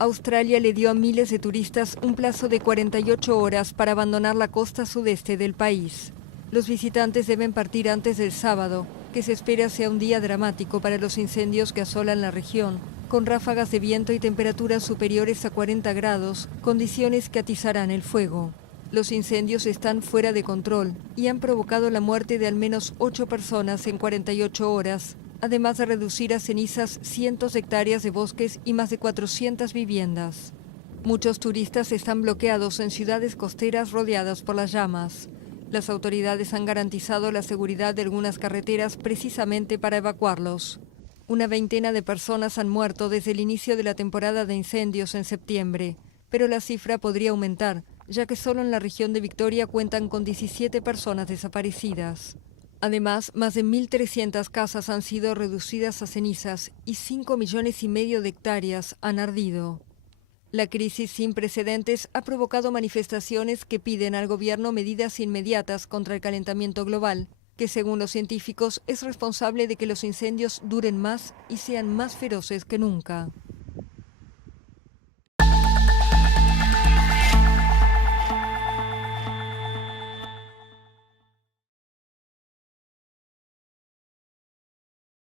Australia le dio a miles de turistas un plazo de 48 horas para abandonar la costa sudeste del país. Los visitantes deben partir antes del sábado, que se espera sea un día dramático para los incendios que asolan la región, con ráfagas de viento y temperaturas superiores a 40 grados, condiciones que atizarán el fuego. Los incendios están fuera de control y han provocado la muerte de al menos 8 personas en 48 horas, además de reducir a cenizas cientos de hectáreas de bosques y más de 400 viviendas. Muchos turistas están bloqueados en ciudades costeras rodeadas por las llamas. Las autoridades han garantizado la seguridad de algunas carreteras precisamente para evacuarlos. Una veintena de personas han muerto desde el inicio de la temporada de incendios en septiembre, pero la cifra podría aumentar, ya que solo en la región de Victoria cuentan con 17 personas desaparecidas. Además, más de 1.300 casas han sido reducidas a cenizas y 5,5 millones de hectáreas han ardido. La crisis sin precedentes ha provocado manifestaciones que piden al gobierno medidas inmediatas contra el calentamiento global, que según los científicos es responsable de que los incendios duren más y sean más feroces que nunca.